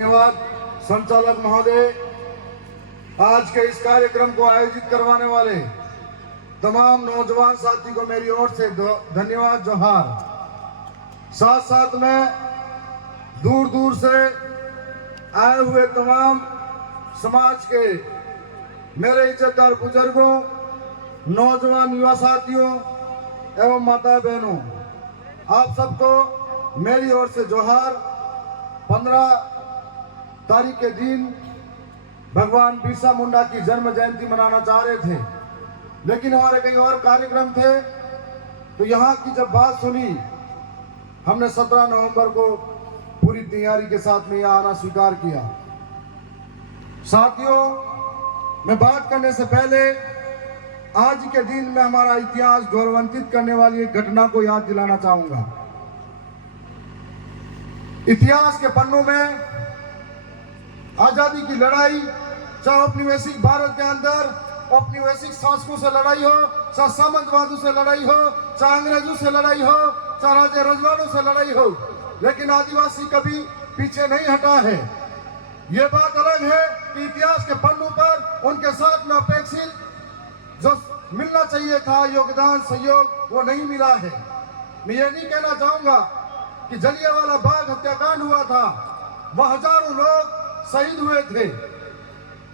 धन्यवाद संचालक महोदय। आज के इस कार्यक्रम को आयोजित करवाने वाले तमाम नौजवान साथी को मेरी ओर से धन्यवाद, जोहार। साथ साथ में दूर दूर से आए हुए तमाम समाज के मेरे इज्जतदार बुजुर्गों, नौजवान युवा साथियों एवं माता बहनों, आप सबको मेरी ओर से जोहार। 15 तारीख के दिन भगवान बिरसा मुंडा की जन्म जयंती मनाना चाह रहे थे, लेकिन हमारे कई और कार्यक्रम थे। तो यहाँ की जब बात सुनी, हमने 17 नवंबर को पूरी तैयारी के साथ में यहाँ आना स्वीकार किया। साथियों, मैं बात करने से पहले आज के दिन में हमारा इतिहास गौरवान्वित करने वाली एक घटना को याद दिलाना चाहूंगा। इतिहास के पन्नों में आजादी की लड़ाई, चाहे औपनिवेशिक भारत के अंदर औपनिवेशिक शासकों से लड़ाई हो, चाहे सामंतवादियों से लड़ाई हो, चाहे अंग्रेजों से लड़ाई हो, चाहे राजे रजवाड़ों से लड़ाई हो, लेकिन आदिवासी कभी पीछे नहीं हटा है। ये बात अलग है कि इतिहास के पन्नों पर उनके साथ में अपेक्षित जो मिलना चाहिए था योगदान, सहयोग, वो नहीं मिला है। मैं ये नहीं कहना चाहूंगा कि जलियांवाला बाग हत्याकांड हुआ था, वह हजारों लोग शहीद हुए थे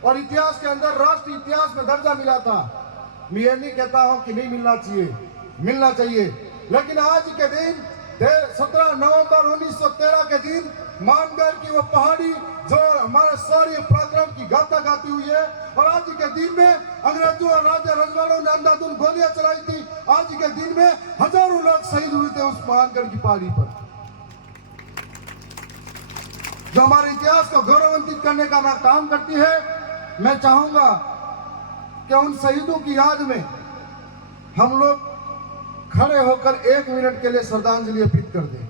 और इतिहास के अंदर राष्ट्रीय इतिहास में दर्जा मिला था। मैं ये नहीं कहता हूं कि नहीं मिलना चाहिए, मिलना चाहिए, लेकिन आज के दिन 17 नवंबर 1913 के दिन मानगढ़ की वो पहाड़ी जो हमारे शौर्य पराक्रम की गाथा गाती हुई है, और आज के दिन में अंग्रेजों और राजा रजवाड़ों ने अंधाधुंध गोलियां चलाई थी। आज के दिन में हजारों लोग शहीद हुए थे उस मानगढ़ की पहाड़ी पर, जो हमारे इतिहास को गौरवान्वित करने का काम करती है। मैं चाहूंगा कि उन शहीदों की याद में हम लोग खड़े होकर 1 मिनट के लिए श्रद्धांजलि अर्पित कर दें।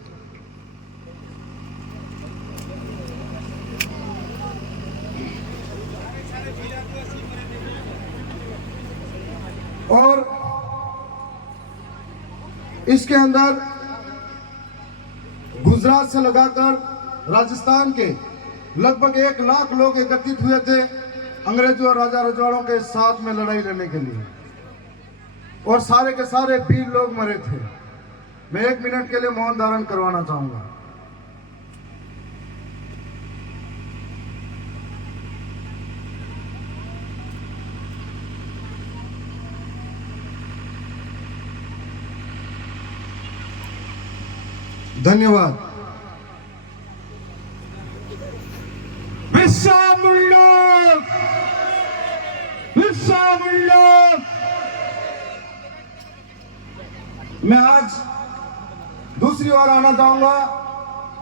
और इसके अंदर गुजरात से लगाकर राजस्थान के लगभग 1 लाख लोग एकत्रित हुए थे अंग्रेजों और राजा रजवाड़ों के साथ में लड़ाई लड़ने के लिए, और सारे के सारे वीर लोग मरे थे। मैं 1 मिनट के लिए मौन धारण करवाना चाहूंगा। धन्यवाद। बिरसा मुंडा, बिरसा मुंडा। मैं आज दूसरी ओर आना चाहूंगा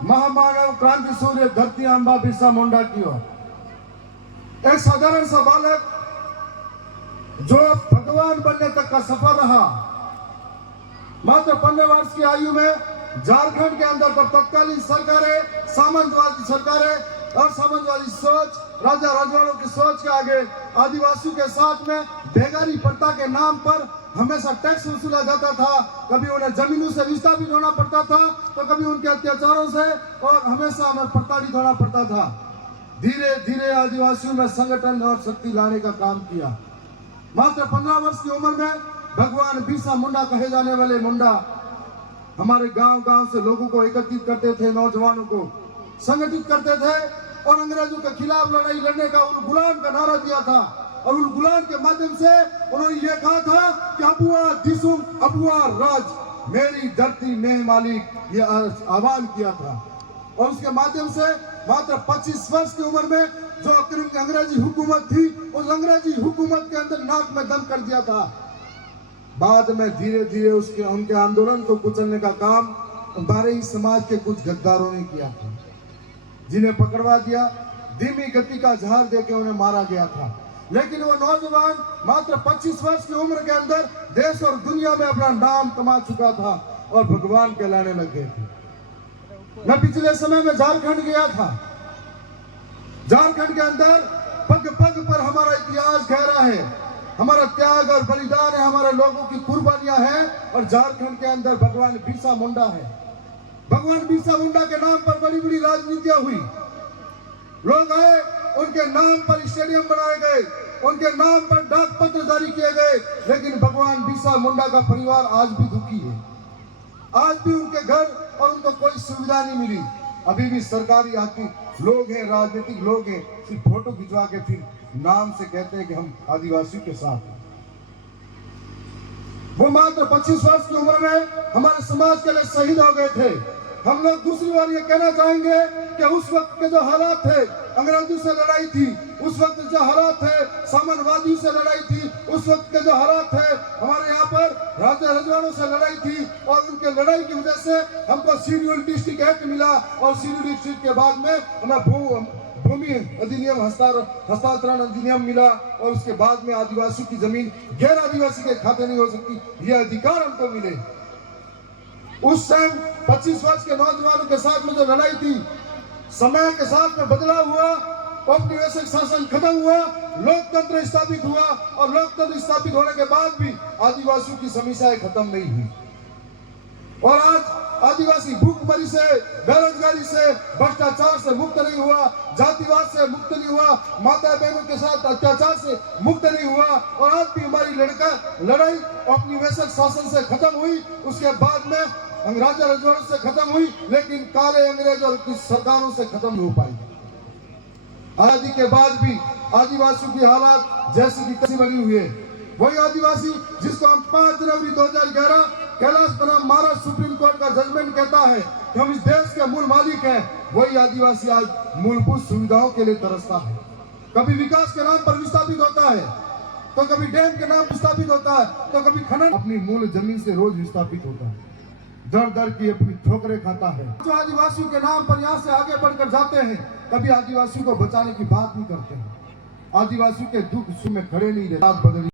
महामानव क्रांति सूर्य धरती आंबा बिरसा मुंडा की ओर। एक साधारण सा बालक जो भगवान बनने तक का सफर रहा, मात्र 15 वर्ष की आयु में झारखंड के अंदर तब तत्कालीन सरकारें, सामंतवादी सरकारें और सामंतवादी सोच, राजा रजवाड़ों की सोच के आगे आदिवासियों के साथ में बेगारी प्रथा के नाम पर हमेशा टैक्स वसूला जाता था। कभी उन्हें जमीनों से विस्थापित होना पड़ता था, तो कभी उनके अत्याचारों से, और हमेशा हमें प्रताड़ित होना पड़ता था। धीरे धीरे आदिवासियों में संगठन और शक्ति लाने का काम किया। मात्र 15 वर्ष की उम्र में भगवान बिरसा मुंडा कहे जाने वाले मुंडा हमारे गांव गांव से लोगों को एकत्रित करते थे, नौजवानों को संगठित करते थे, और अंग्रेजों के खिलाफ लड़ाई लड़ने का उल गुलाम का नारा दिया था। और उल गुलाम के माध्यम से उन्होंने ये कहा था कि अबुआ दिसुम अबुआ राज, मेरी धरती में मालिक, ये आह्वान किया था। और उसके माध्यम से मात्र 25 वर्ष की उम्र में जो अंग्रेजी हुकूमत थी, उस अंग्रेजी हुकूमत के अंदर नाक में दम कर दिया था। बाद में धीरे धीरे उनके आंदोलन को कुचलने का काम हमारे ही समाज के कुछ गद्दारों ने किया था, जिन्हें पकड़वा दिया, धीमी गति का जहर देके उन्हें मारा गया था। लेकिन वो नौजवान मात्र 25 वर्ष की उम्र के अंदर देश और दुनिया में अपना नाम कमा चुका था और भगवान कहलाने लग गए थे। मैं पिछले समय में झारखंड गया था। झारखंड के अंदर पग पग पर हमारा इतिहास गहरा है, हमारा त्याग और बलिदान है, हमारे लोगों की कुर्बानियां हैं, और झारखंड के अंदर भगवान बिरसा मुंडा है। भगवान बिरसा मुंडा के नाम पर बड़ी बड़ी राजनीतियां हुई। लोग आए, उनके नाम पर स्टेडियम बनाए गए, उनके नाम पर डाक पत्र जारी किए गए, लेकिन भगवान बिरसा मुंडा का परिवार आज भी दुखी है। आज भी उनके घर और उनको कोई सुविधा नहीं मिली। अभी भी सरकारी आदमी लोग हैं, राजनीतिक लोग हैं, सिर्फ फोटो खिंचवा के फिर नाम से कहते हैं कि हम आदिवासियों के साथ हैं। वो मात्र 25 वर्ष की उम्र में हमारे समाज के लिए शहीद हो गए थे। हम लोग दूसरी बार ये कहना चाहेंगे कि उस वक्त के जो हालात थे, अंग्रेजों से लड़ाई थी, उस वक्त जो हालात थे, साम्राज्यवादियों से लड़ाई थी, उस वक्त के जो हालात थे, हमारे यहाँ पर राजा रजवाड़ों से लड़ाई थी, और उनके लड़ाई की वजह से हमको शेड्यूल डिस्ट्रिक्ट एक्ट मिला, और शेड्यूल डिस्ट्रिक्ट के बाद में हमें भूमि अधिनियम हस्तांतरण अधिनियम मिला, और उसके बाद में आदिवासी की जमीन गैर आदिवासी के खाते नहीं हो सकती, ये अधिकार हमको मिले। उस टाइम 25 वर्ष के नौजवानों के साथ में जो लड़ाई थी, समय के साथ में बदलाव हुआ, औपनिवेशिक शासन खत्म हुआ, लोकतंत्र स्थापित हुआ, और लोकतंत्र स्थापित होने के बाद भी आदिवासियों की समस्याएं खत्म नहीं हुई। और आज आदिवासी भूखमरी से, बेरोजगारी से, भ्रष्टाचार से मुक्त नहीं हुआ, जातिवाद से मुक्त नहीं हुआ, माता बहनों के साथ अत्याचार से मुक्त नहीं हुआ, और आज भी हमारी लड़ाई औपनिवेशिक शासन से खत्म हुई, उसके बाद में राजा रजवाड़ों से खत्म हुई, लेकिन काले अंग्रेजों की सरकारों से खत्म नहीं हो पाई। आजादी के बाद भी आदिवासियों की हालात जैसी की तैसी बनी हुई है। वही आदिवासी जिसको हम 5 जनवरी 2011 कैलाश बनाम महाराष्ट्र सुप्रीम कोर्ट का जजमेंट कहता है कि हम इस देश के मूल मालिक हैं, वही आदिवासी आज मूलभूत सुविधाओं के लिए तरसता है। कभी विकास के नाम पर विस्थापित होता है, तो कभी डैम के नाम विस्थापित होता है, तो कभी खनन अपनी मूल जमीन से रोज विस्थापित होता है, दर दर की अपनी ठोकरें खाता है। जो आदिवासियों के नाम पर यहाँ से आगे बढ़कर जाते हैं, कभी आदिवासियों को बचाने की बात नहीं करते हैं, आदिवासियों के दुख सुख में खड़े नहीं रहते।